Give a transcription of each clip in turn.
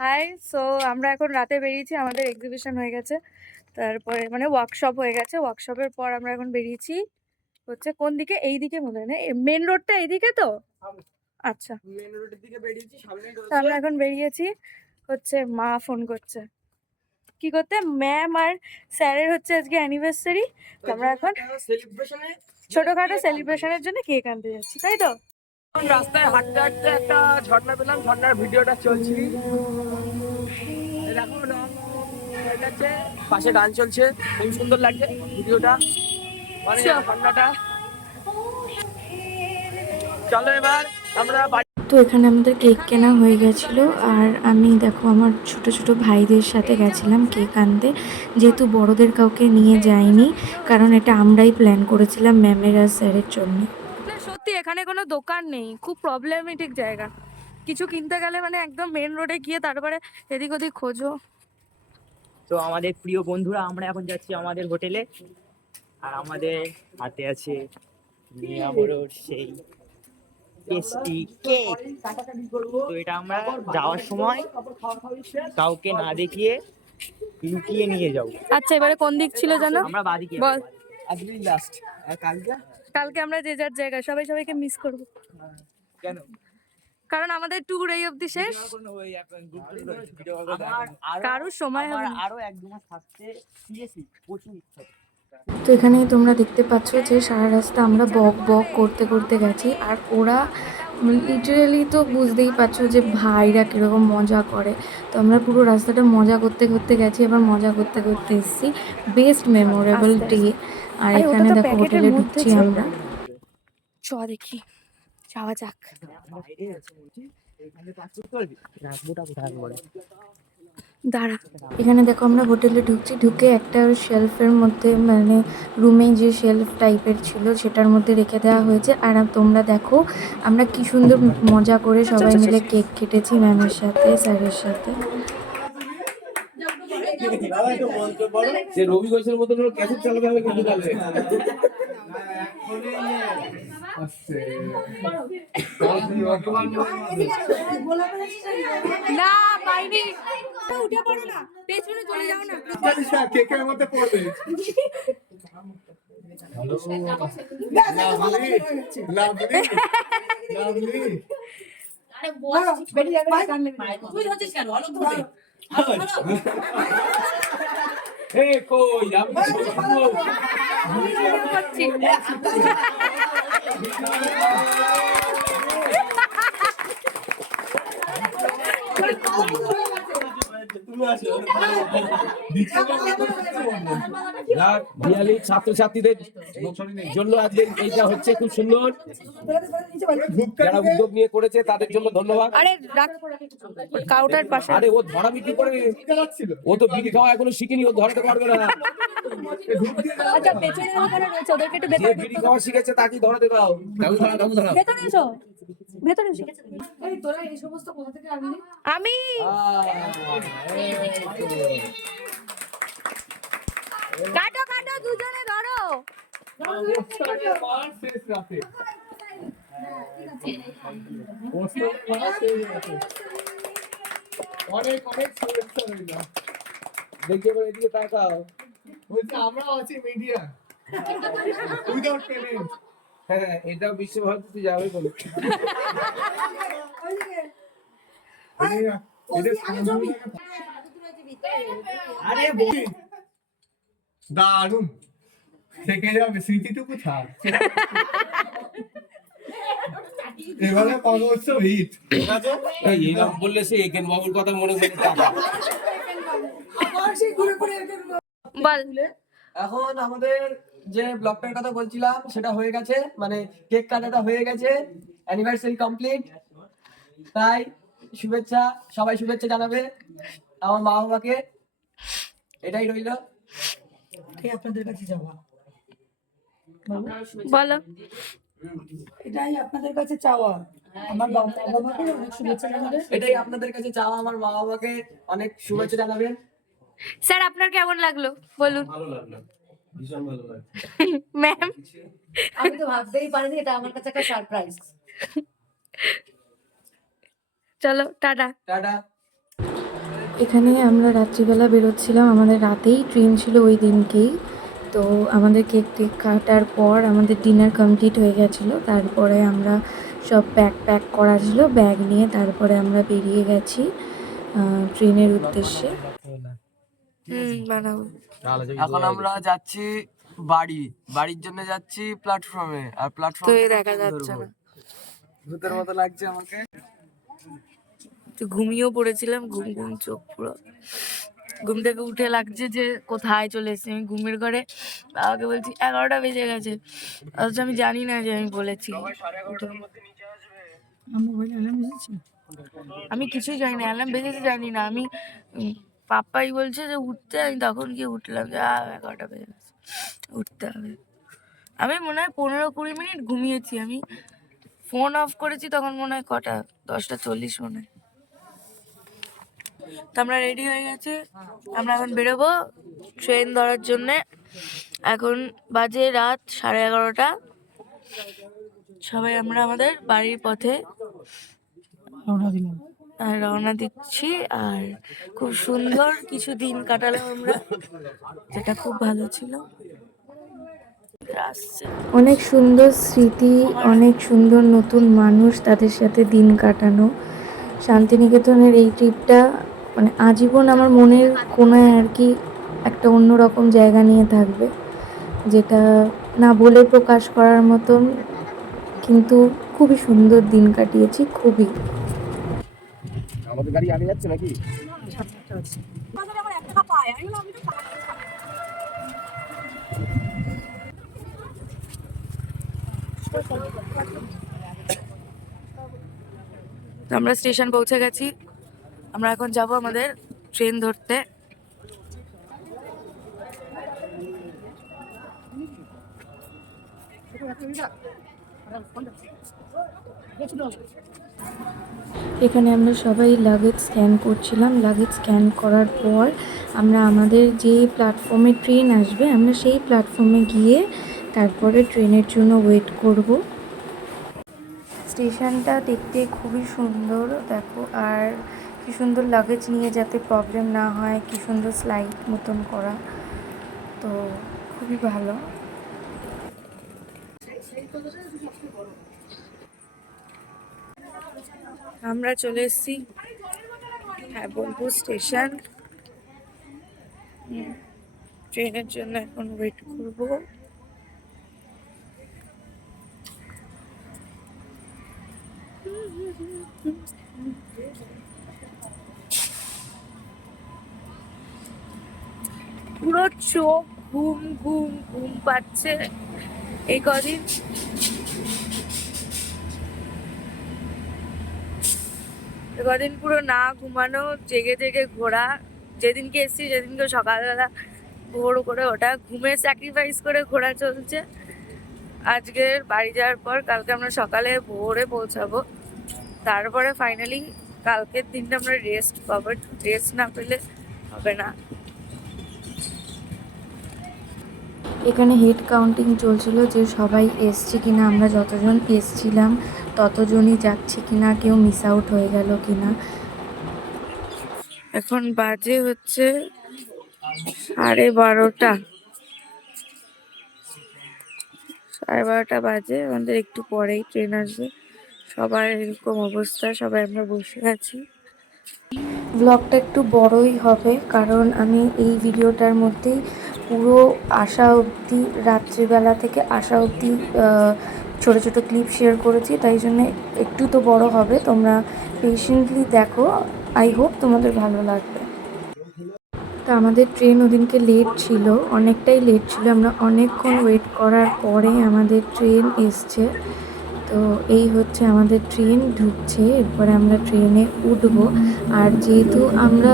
High, so আমরা এখন রাতে বেরিয়েছি, আমাদের এক্সিবিশন হয়ে গেছে, তারপরে মানে ওয়ার্কশপ হয়ে গেছে। ওয়ার্কশপের পর আমরা এখন বেরিয়েছি হচ্ছে কোন দিকে, এই দিকে মনে হয় না, মেন রোডটা এইদিকে তো। আচ্ছা, মেন রোডের দিকে বেরিয়েছি, সামনে তো আমরা এখন বেরিয়েছি হচ্ছে, মা ফোন করছে কি করতে, ম্যাম আর স্যারের হচ্ছে আজকে অ্যানিভার্সারি, তো আমরা এখন সেলিব্রেশনে ছোটখাটো সেলিব্রেশনের জন্য কেক আনতে যাচ্ছি, তাই তো। রাস্তায় হাঁটতে হাঁটতে একটা ঝর্ণা পেলাম, ঝর্ণার ভিডিওটা চলছে। দেখো রং হয়ে গেছে, পাশে গান চলছে, খুবই সুন্দর লাগছে ভিডিওটা, মানে ঝর্ণাটা। চলো এবার আমরা তো এখানে আমাদের কেক কেনা হয়ে গেছিলো, আর আমি দেখো আমার ছোট ছোট ভাইদের সাথে গেছিলাম কেক আনতে, যেহেতু বড়দের কাউকে নিয়ে যাইনি, কারণ এটা আমরাই প্ল্যান করেছিলাম ম্যামের আর স্যারের জন্য। সত্যি এখানে কোনো দোকান নেই, খুব প্রবলেমেটিক জায়গা, কিছু কিনতে গেলে মানে একদম মেন রোডে গিয়ে তারপরে এদিক ওদিক খোঁজো। তো আমাদের প্রিয় বন্ধুরা, আমরা এখন যাচ্ছি আমাদের হোটেলে, আর আমাদের হাতে আছে মিয়া বড়োর সেই টেস্টি কেক। তো এটা আমরা যাওয়ার সময় কাউকে না দেখিয়ে লুকিয়ে নিয়ে যাও। আচ্ছা, এবারে কোন দিক ছিল জানো? আমরা বাদিকে বল। আজকেই লাস্ট, আর কালকে আমরা যে যার জায়গায়, সবাই সবাইকে মিস করব, কেন? কারণ আমাদের ট্যুর এই অবধি শেষ, কারোর সময় হবে না। আরো 1-2 মাস থাকতে সিরিয়াসলি প্রচুর ইচ্ছা। তো এখানে তোমরা দেখতে পাচ্ছ যে সারা রাস্তা আমরা বক বক করতে করতে গেছি, আর ওরা লিটারালি তো বুঝতেই পারছো যে ভাইরা কীরকম মজা করে। তো আমরা পুরো রাস্তাটা মজা করতে করতে গেছি, আবার মজা করতে করতে এসেছি। Best memorable day. আর এখানে দেখো হোটেলে ঢুকছি আমরা। চ দেখি, যাওয়া যাক। দাঁড়া, এখানে দেখো আমরা হোটেলে ঢুকছি, ঢুকে একটা শেলফের মধ্যে, মানে রুমে যে শেলফ টাইপের ছিল সেটার মধ্যে রেখে দেওয়া হয়েছে। আর তোমরা দেখো আমরা কি সুন্দর মজা করে সবাই মিলে কেক কেটেছি ম্যামের সাথে, স্যারের সাথে। রবি ঘোষের মতন ক্যাসেট চালাতে হবে কিন্তু তাহলে না পাইনি, উঠে পড়ো না, পেছনে চলে যাও না, কেকের মধ্যে পড়বে। কই ছাত্রছাত্রীদের জন্য আজকে এইটা হচ্ছে খুব সুন্দর, যারা উদ্যোগ নিয়ে করেছে তাদের জন্য ধন্যবাদ। আরে কাউটার পাশে, আরে ও ধরা বিক্রি করে, ও তো বিক্রি খাওয়া এখনো শিখিনি, ও ধরাতে পারবে না। আচ্ছা পেছনে ওখানে রয়েছে, ওদেরকে একটু যে ভেতরে বিক্রি খাওয়া শিখেছে তাকে ধরাতে দাও। ভেতরে এসো, ভেতরে এসো। তোরা এই সমস্ত কোথা থেকে আনলি? আমি কাটো কাটো, দুজনে ধরো। অনেক অনেক শুভেচ্ছা রইল। দেখে বলে এদিকে তাকাও, বলছে আমরাও আছি মিডিয়া উইদাউট পেমেন্ট। হ্যাঁ, এটাও বিশ্বভারতী যাবে বলে। আরে বলি দারুণ থেকে যাবে, স্মৃতিটুকু থাক। এবারে মহোৎসব হিট। এইরকম বললে সে একেন বাবুর কথা মনে করে টাকা। বল। এখন আমাদের যে ব্লগটার কথা বলছিলাম সেটা হয়ে গেছে, মানে কেক কাটাটা হয়ে গেছে, অ্যানিভার্সারি কমপ্লিট। তাই শুভেচ্ছা, সবাই শুভেচ্ছা জানাবে আমার মা বাবাকে, এটাই রইল। আপনাদের কাছে যাওয়া, বলো। এটাই আপনাদের কাছে চাওয়া, আমার বাবা বাবাকে অনেক শুভেচ্ছা জানাবেন। এটাই আপনাদের কাছে চাওয়া, আমার মা বাবাকে অনেক শুভেচ্ছা জানাবেন। স্যার আপনার কেমন লাগলো বলুন? ভালো লাগলো, ভীষণ ভালো লাগলো ম্যাম, আমি তো ভাবতেই পারিনি, এটা আমার কাছে একটা সারপ্রাইজ। চলো টাটা। টাটা। এখানে আমরা রাত্রিবেলা বেরোচ্ছিলাম, আমাদের রাতেই ট্রেন ছিল ওই দিনকেই। তো আমাদের কেক টেক কাটার পর আমাদের ডিনার কমপ্লিট হয়ে গেছিলো। তারপরে আমরা সব প্যাক করা ছিল, ব্যাগ নিয়ে তারপরে আমরা বেরিয়ে গেছি ট্রেনের উদ্দেশ্যে। বানাবো। এখন আমরা যাচ্ছি বাড়ির জন্য যাচ্ছি প্ল্যাটফর্মে, আর তো প্ল্যাটফর্ম এই দেখা যাচ্ছে না। ভূতের মতো লাগছে আমাকে। তো ঘুমিয়েও পড়েছিলাম, ঘুম ঘুম চোখ পুরো। ঘুম থেকে উঠে লাগছে যে কোথায় চলে এসেছি আমি ঘুমের ঘরে। বাবাকে বলছি 11টা বেজে গেছে, অথচ আমি জানি না যে আমি বলেছি। আমি কিছুই জানি না, অ্যালার্ম বেজেছে জানি না আমি। পাপ্পাই বলছে যে উঠতে, আমি তখন গিয়ে উঠলাম যে 11টা বেজে গেছে, উঠতে হবে। আমি মনে হয় 15-20 মিনিট ঘুমিয়েছি। আমি ফোন অফ করেছি তখন মনে হয় কটা, 10:40 মনে হয়। তো আমরা রেডি হয়ে গেছি, আমরা এখন বেরোবো ট্রেন ধরার জন্যে। এখন বাজে রাত 11:30। সবাই আমরা আমাদের বাড়ির পথে রওনা দিচ্ছি। আর খুব সুন্দর কিছু দিন কাটালাম আমরা, যেটা খুব ভালো ছিল। আসছে অনেক সুন্দর স্মৃতি, অনেক সুন্দর নতুন মানুষ, তাদের সাথে দিন কাটানো। শান্তিনিকেতনের এই ট্রিপটা মানে আজীবন আমার মনের কোনায় আর কি একটা অন্যরকম জায়গা নিয়ে থাকবে, যেটা না বলে প্রকাশ করার মতন। কিন্তু খুবই সুন্দর দিন কাটিয়েছি, খুবই। আমাদের গাড়ি আগে যাচ্ছে নাকি? তো আমরা স্টেশন পৌঁছে গেছি, আমরা এখন যাব আমাদের ট্রেন ধরতে। এখানে আমরা সবাই লাগেজ স্ক্যান করছিলাম। লাগেজ স্ক্যান করার পর আমরা আমাদের যে প্ল্যাটফর্মে ট্রেন আসবে আমরা সেই প্ল্যাটফর্মে গিয়ে তারপরে ট্রেনের জন্য ওয়েট করব। স্টেশনটা দেখতে খুবই সুন্দর, দেখো। আর কি সুন্দর লাগেজ নিয়ে যাতে প্রবলেম না হয়, কি সুন্দর স্লাইড মতন করা, তো খুবই ভালো। আমরা চলে এসেছি বোলপুর স্টেশন। ট্রেনের জন্য এখন ওয়েট করব। পুরো চোখ ঘুম ঘুম ঘুম পাচ্ছে এই কদিন। কদিন পুরো না ঘুমানো, জেগে জেগে ঘোরা। যেদিনকে এসেছি সেদিনকে সকালবেলা ভোর করে ওটা, ঘুমের স্যাক্রিফাইস করে ঘোরা চলছে। আজকের বাড়ি যাওয়ার পর কালকে আমরা সকালে ভোরে পৌঁছাবো, তারপরে ফাইনালি কালকের দিনটা আমরা রেস্ট পাবো। রেস্ট না পেলে হবে না। এখানে হেড কাউন্টিং চলছিল যে সবাই এসছে কিনা, আমরা যতজন এসছিলাম ততজনই যাচ্ছি কিনা, কেউ মিস আউট হয়ে গেল কিনা। এখন বাজে হচ্ছে 12:30। 12:30 বাজে, আমাদের একটু পরেই ট্রেন আসবে। সবার এরকম অবস্থা, সবাই আমরা বসে আছি। ব্লগটা একটু বড়ই হবে কারণ আমি এই ভিডিওটার মধ্যেই পুরো আসা অবধি, রাত্রিবেলা থেকে আসা অবধি ছোটো ছোটো ক্লিপ শেয়ার করেছি, তাই জন্য একটু তো বড় হবে। তোমরা পেশেন্টলি দেখো, আই হোপ তোমাদের ভালো লাগবে। তো আমাদের ট্রেন ওদিনকে লেট ছিল, অনেকটাই লেট ছিল। আমরা অনেকক্ষণ ওয়েট করার পরে আমাদের ট্রেন এসছে। তো এই হচ্ছে আমাদের ট্রেন ঢুকছে, এরপরে আমরা ট্রেনে উঠবো। আর যেহেতু আমরা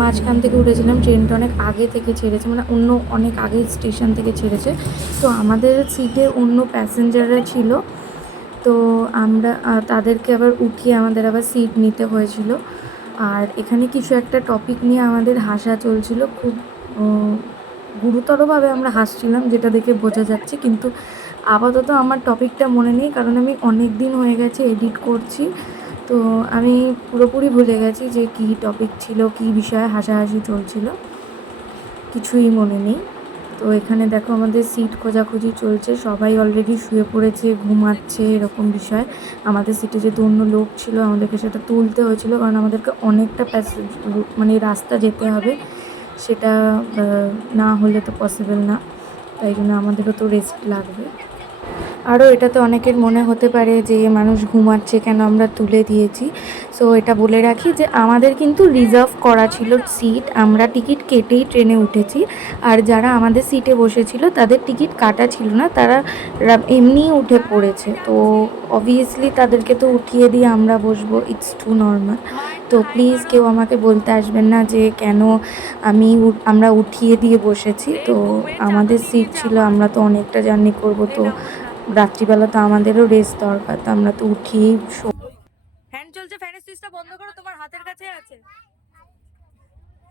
মাঝখান থেকে উঠেছিলাম, ট্রেনটা অনেক আগে থেকে ছেড়েছে, মানে অন্য অনেক আগে স্টেশন থেকে ছেড়েছে। তো আমাদের সিটে অন্য প্যাসেঞ্জাররা ছিল, তো আমরা তাদেরকে আবার উঠিয়ে আমাদের আবার সিট নিতে হয়েছিল। আর এখানে কিছু একটা টপিক নিয়ে আমাদের হাসা চলছিল, খুব গুরুতরভাবে আমরা হাসছিলাম, যেটা দেখে বোঝা যাচ্ছে। কিন্তু আপাতত আমার টপিকটা মনে নেই, কারণ আমি অনেক দিন হয়ে গেছে এডিট করছি, তো তো আমি পুরোপুরি ভুলে গেছি যে কী টপিক ছিল, কী বিষয়ে হাসাহাসি চলছিল, কিছুই মনে নেই। তো এখানে দেখো আমাদের সিট খোঁজাখুঁজি চলছে, সবাই অলরেডি শুয়ে পড়েছে, ঘুমাচ্ছে, এরকম বিষয়। আমাদের সিটে যেহেতু অন্য লোক ছিল, আমাদেরকে সেটা তুলতে হয়েছিল, কারণ আমাদেরকে অনেকটা মানে রাস্তা যেতে হবে, সেটা না হলে তো পসিবল না, তাই জন্য আমাদেরও তো রেস্ট লাগবে। আরও এটাতে অনেকের মনে হতে পারে যে মানুষ ঘুমাচ্ছে কেন আমরা তুলে দিয়েছি। সো এটা বলে রাখি যে আমাদের কিন্তু রিজার্ভ করা ছিল সিট, আমরা টিকিট কেটেই ট্রেনে উঠেছি। আর যারা আমাদের সিটে বসেছিল তাদের টিকিট কাটা ছিল না, তারা এমনিই উঠে পড়েছে। তো অবভিয়াসলি তাদেরকে তো উঠিয়ে দিয়ে আমরা বসবো, ইটস টু নর্মাল। তো প্লিজ কেউ আমাকে বলতে আসবেন না যে কেন আমরা উঠিয়ে দিয়ে বসেছি। তো আমাদের সিট ছিল, আমরা তো অনেকটা জার্নি করবো, তো রাত্রিবেলা তো আমাদেরও রেস্ট দরকার, তো আমরা তো উঠিয়েই ফ্যান চলছে, ফ্যানের সুইচটা বন্ধ করো, তোমার হাতের কাছে আছে,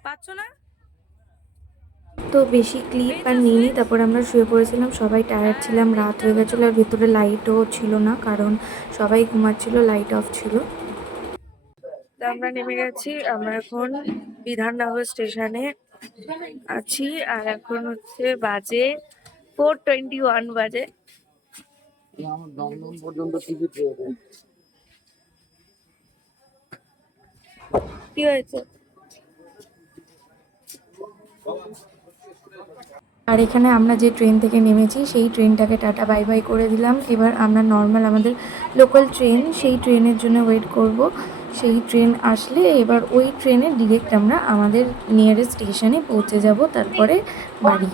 পাচ্ছ না? তো বেশি ক্লিপ আর নিইনি। তারপর আমরা শুয়ে পড়েছিলাম, সবাই টায়ার্ড ছিলাম, রাত হয়ে গেছিলো, আর ভেতরে লাইটও ছিল না, কারণ সবাই ঘুমাচ্ছিল, লাইট অফ ছিল। তো আমরা নেমে গেছি, আমরা এখন বিধাননগর স্টেশনে আছি, আর এখন হচ্ছে বাজে 4:21 বাজে। আমার দমদম পর্যন্ত টিকিট রয়েছে। কি হয়েছে? আর এখানে আমরা যে ট্রেন থেকে নেমেছি সেই ট্রেনটাকে টাটা বাই বাই করে দিলাম। এবার আমরা নর্মাল আমাদের লোকাল ট্রেন, সেই ট্রেনের জন্য ওয়েট করব। সেই ট্রেন আসলে এবার ওই ট্রেনে ডিরেক্ট আমরা আমাদের নিয়ারেস্ট স্টেশনে পৌঁছে যাব, তারপরে বাড়ি।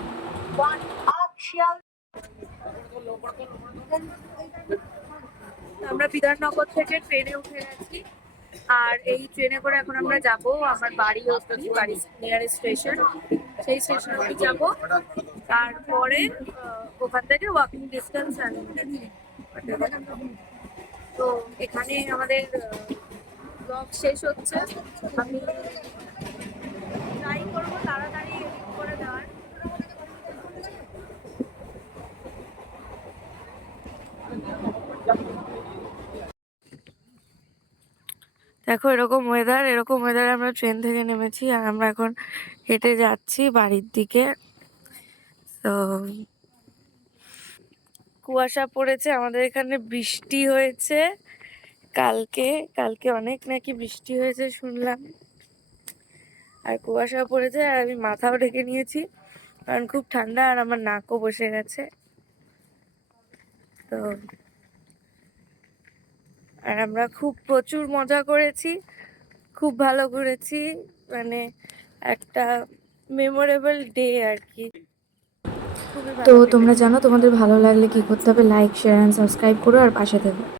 আমরা বিধাননগর থেকে ট্রেনে উঠে গেছি, আর এই ট্রেনে করে এখন আমরা যাব আমার বাড়ি অবধি, বাড়ি নিয়ারেস্ট স্টেশন, সেই স্টেশনে অবধি যাব। তারপরে ওখান থেকে ওয়াকিং ডিস্টেন্স। তো এখানে আমাদের ব্লগ শেষ হচ্ছে। আমি ট্রাই করবো তাড়াতাড়ি এডিট করে দেওয়ার। দেখো এরকম ওয়েদারে আমরা ট্রেন থেকে নেমেছি, আর আমরা এখন হেঁটে যাচ্ছি বাড়ির দিকে। তো কুয়াশা পড়েছে, আমাদের এখানে বৃষ্টি হয়েছে কালকে, অনেক নাকি বৃষ্টি হয়েছে শুনলাম, আর কুয়াশা পড়েছে, আর আমি মাথাও ঢেকে নিয়েছি কারণ খুব ঠান্ডা, আর আমার নাকও বসে গেছে। তো আর আমরা খুব প্রচুর মজা করেছি, খুব ভালো ঘুরেছি, মানে একটা মেমোরেবল ডে আর কি, খুবই তো ভালো তোমরা কেটেছে। জানো তোমাদের ভালো লাগলে কি করতে হবে, লাইক, শেয়ার অ্যান্ড সাবস্ক্রাইব করো আর পাশে থেকো।